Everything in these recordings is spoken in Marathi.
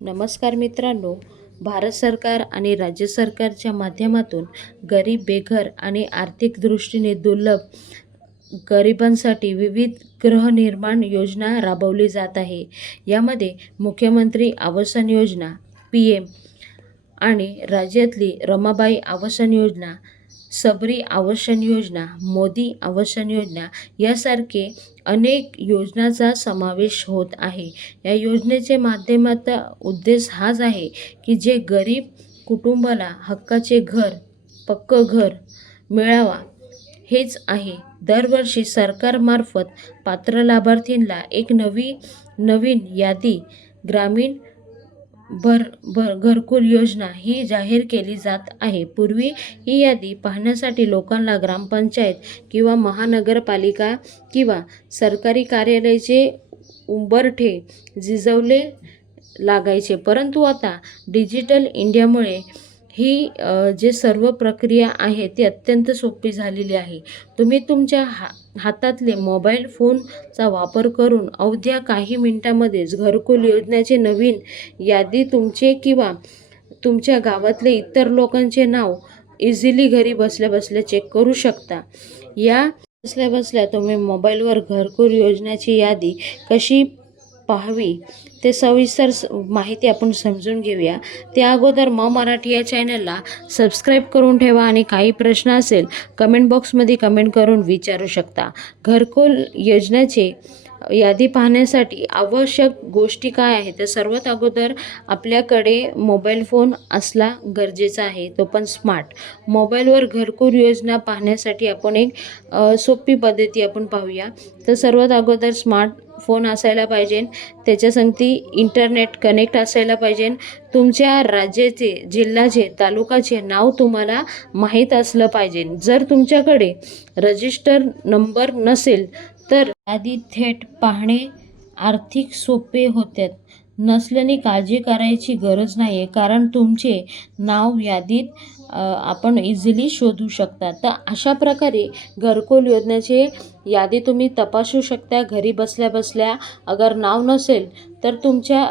नमस्कार मित्रांनो, भारत सरकार आणि राज्य सरकारच्या माध्यमातून गरीब, बेघर आणि आर्थिक दृष्टीने दुर्बल गरिबांसाठी विविध गृहनिर्माण योजना राबवली जात आहे. यामध्ये मुख्यमंत्री आवासन योजना, PM आणि राज्यातली रमाबाई आवासन योजना, सबरी आवासन योजना, मोदी आवासन योजना यासारखे अनेक योजनांचा समावेश होत आहे. या योजनेचे माध्यमाचा उद्देश हाच आहे की जे गरीब कुटुंबाला हक्काचे घर, पक्कं घर मिळावा हेच आहे. दरवर्षी सरकारमार्फत पात्र लाभार्थींना एक नवीन यादी ग्रामीण घरकुल योजना ही जाहीर केली जात आहे. पूर्वी ही यादी पाहण्यासाठी लोकांना ग्रामपंचायत किंवा महानगरपालिका किंवा सरकारी कार्यालयाचे उंबरठे झिजवावे लागायचे, परंतु आता डिजिटल इंडियामुळे ही जे सर्व प्रक्रिया आहे ती अत्यंत सोपी झालेली आहे. तुम्ही तुमच्या हातातले मोबाईल फोनचा वापर करून अवघ्या काही मिनिटांमध्येच घरकुल योजनेची नवीन यादी तुमचे किंवा तुमच्या गावातले इतर लोकांचे नाव इझिली घरी बसल्या बसल्या चेक करू शकता. या बसल्या बसल्या तुम्ही मोबाईलवर घरकुल योजनेची यादी कशी पाहावी ते सविस्तर माहिती आपण समजून घेऊया. त्या अगोदर मराठी या चॅनलला सबस्क्राईब करून ठेवा आणि काही प्रश्न असेल कमेंट बॉक्समध्ये कमेंट करून विचारू शकता. घरकुल योजनेची यादी पाहण्यासाठी आवश्यक गोष्टी काय आहेत तर सर्वात अगोदर आपल्याकडे मोबाईल फोन असला गरजेचा आहे, तो पण स्मार्ट. मोबाईलवर घरकुल योजना पाहण्यासाठी आपण एक सोपी पद्धती आपण पाहूया. तर सर्वात अगोदर स्मार्टफोन असायला पाहिजे, त्याच्यासंगती इंटरनेट कनेक्ट असायला पाहिजे. तुमच्या राज्याचे, जिल्ह्याचे, तालुक्याचे नाव तुम्हाला माहीत असलं पाहिजे. जर तुमच्याकडे रजिस्टर नंबर नसेल तर यादी थेट पाहणे आर्थिक सोपे होते. नसल्याने काळजी करायची गरज नाही, कारण तुमचे नाव यादीत आपण इझिली शोधू शकता. तर अशा प्रकारे घरकुल योजनेची यादी तुम्ही तपासू शकता घरी बसल्या बसल्या. अगर नाव नसेल तर तुमच्या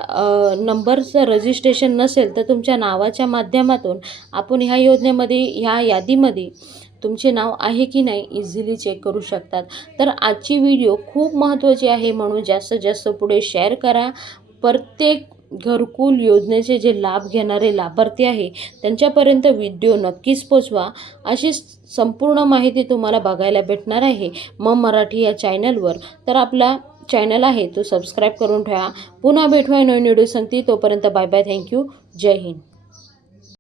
नंबरचं रजिस्ट्रेशन नसेल तर तुमच्या नावाच्या माध्यमातून आपण ह्या योजनेमध्ये, ह्या यादीमध्ये तुमचे नाव आहे की नाही इझिली चेक करू शकतात. तर आजची व्हिडिओ खूप महत्त्वाची आहे, म्हणून जास्तीत जास्त पुढे शेअर करा. प्रत्येक घरकुल योजनेचे जे लाभ घेणारे लाभार्थी आहे त्यांच्यापर्यंत व्हिडिओ नक्कीच पोचवा. अशी संपूर्ण माहिती तुम्हाला बघायला भेटणार आहे मराठी या चॅनलवर. तर आपला चॅनल आहे तो सबस्क्राईब करून ठेवा. पुन्हा भेटूया नवीन व्हिडिओ सांगते. तोपर्यंत बाय बाय, थँक्यू, जय हिंद.